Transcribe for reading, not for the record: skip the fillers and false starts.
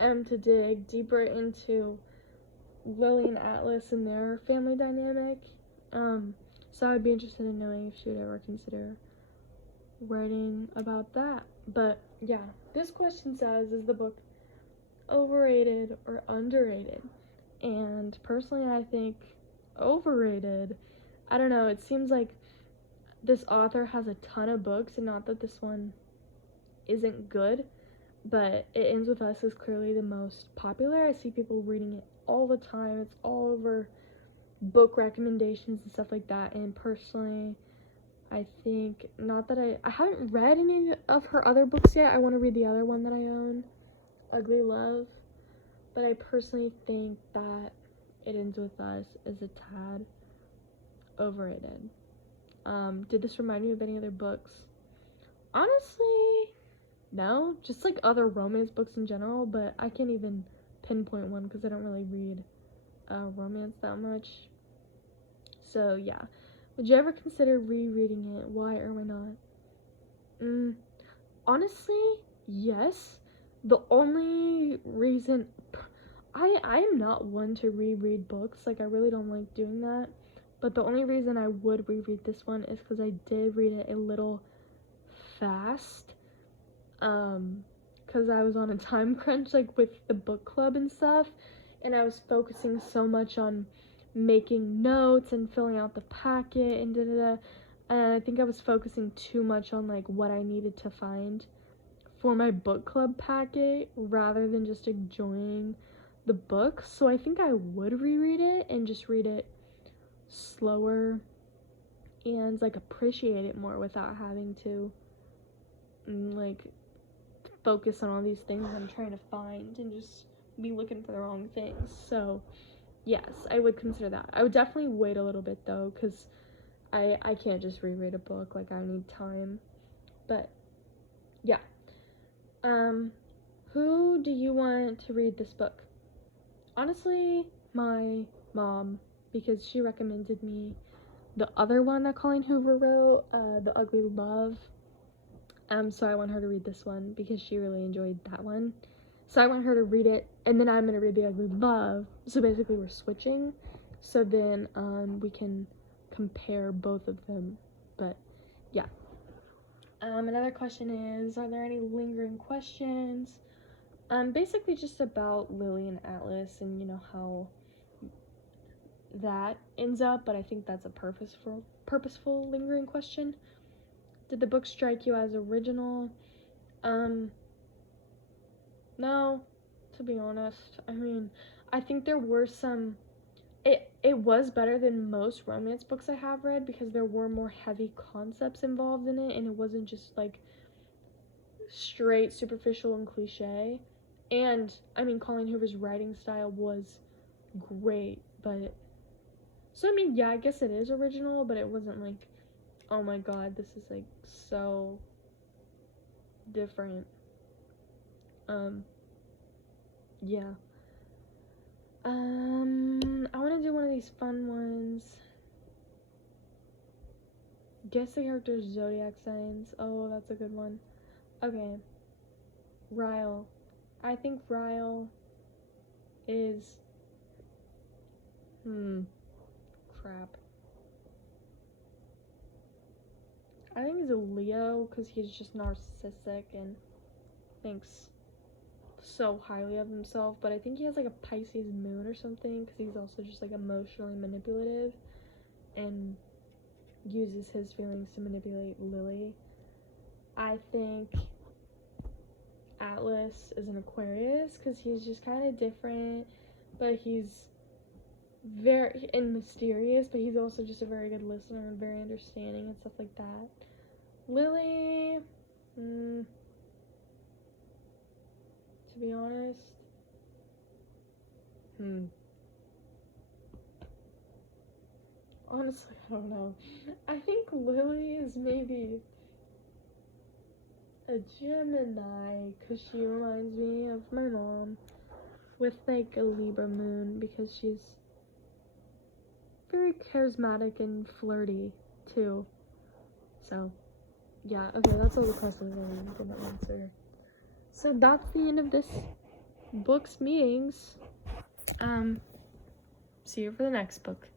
am to dig deeper into Lily and Atlas and their family dynamic. So I'd be interested in knowing if she would ever consider writing about that. But yeah, this question says, is the book overrated or underrated? And personally, I think overrated. I don't know, it seems like this author has a ton of books, and not that this one isn't good, but It Ends With Us is clearly the most popular. I see people reading it all the time. It's all over book recommendations and stuff like that. And personally, I think, not that I haven't read any of her other books yet. I want to read the other one that I own, Ugly Love. But I personally think that It Ends With Us is a tad overrated. Did this remind you of any other books? Honestly, no. Just like other romance books in general, but I can't even pinpoint one because I don't really read romance that much. So yeah. Would you ever consider rereading it? Why or why not? Honestly, yes. The only reason I'm not one to reread books. Like, I really don't like doing that. But the only reason I would reread this one is because I did read it a little fast. Because I was on a time crunch, like, with the book club and stuff. And I was focusing so much on making notes and filling out the packet and da-da-da. And I think I was focusing too much on, like, what I needed to find for my book club packet rather than just enjoying the book. So I think I would reread it and just read it slower and like appreciate it more without having to like focus on all these things I'm trying to find and just be looking for the wrong things. So yes, I would consider that. I would definitely wait a little bit though, because I can't just reread a book. Like, I need time. But yeah. Who do you want to read this book? Honestly, my mom, because she recommended me the other one that Colleen Hoover wrote, The Ugly Love. So I want her to read this one because she really enjoyed that one. So I want her to read it, and then I'm gonna read The Ugly Love. So basically, we're switching. So then we can compare both of them. But yeah. Another question is, are there any lingering questions? Basically just about Lily and Atlas and, you know, how that ends up, but I think that's a purposeful lingering question. Did the book strike you as original? No, to be honest. I mean, I think there were some it was better than most romance books I have read because there were more heavy concepts involved in it, and it wasn't just like straight superficial and cliche. And I mean, Colleen Hoover's writing style was great, but so I mean, yeah, I guess it is original, but it wasn't like, oh my god, this is like so different. Yeah. I want to do one of these fun ones. Guess the character's zodiac signs. Oh, that's a good one. Okay. Ryle. I think Ryle is crap. I think he's a Leo because he's just narcissistic and thinks so highly of himself, but I think he has like a Pisces moon or something because he's also just like emotionally manipulative and uses his feelings to manipulate Lily. I think Atlas is an Aquarius because he's just kind of different, but he's very and mysterious, but he's also just a very good listener and very understanding and stuff like that. Lily, to be honest, honestly, I don't know. I think Lily is maybe a Gemini because she reminds me of my mom with like a Libra moon because she's very charismatic and flirty too. So yeah, okay, that's all the questions I didn't answer. So that's the end of this books meetings. See you for the next book.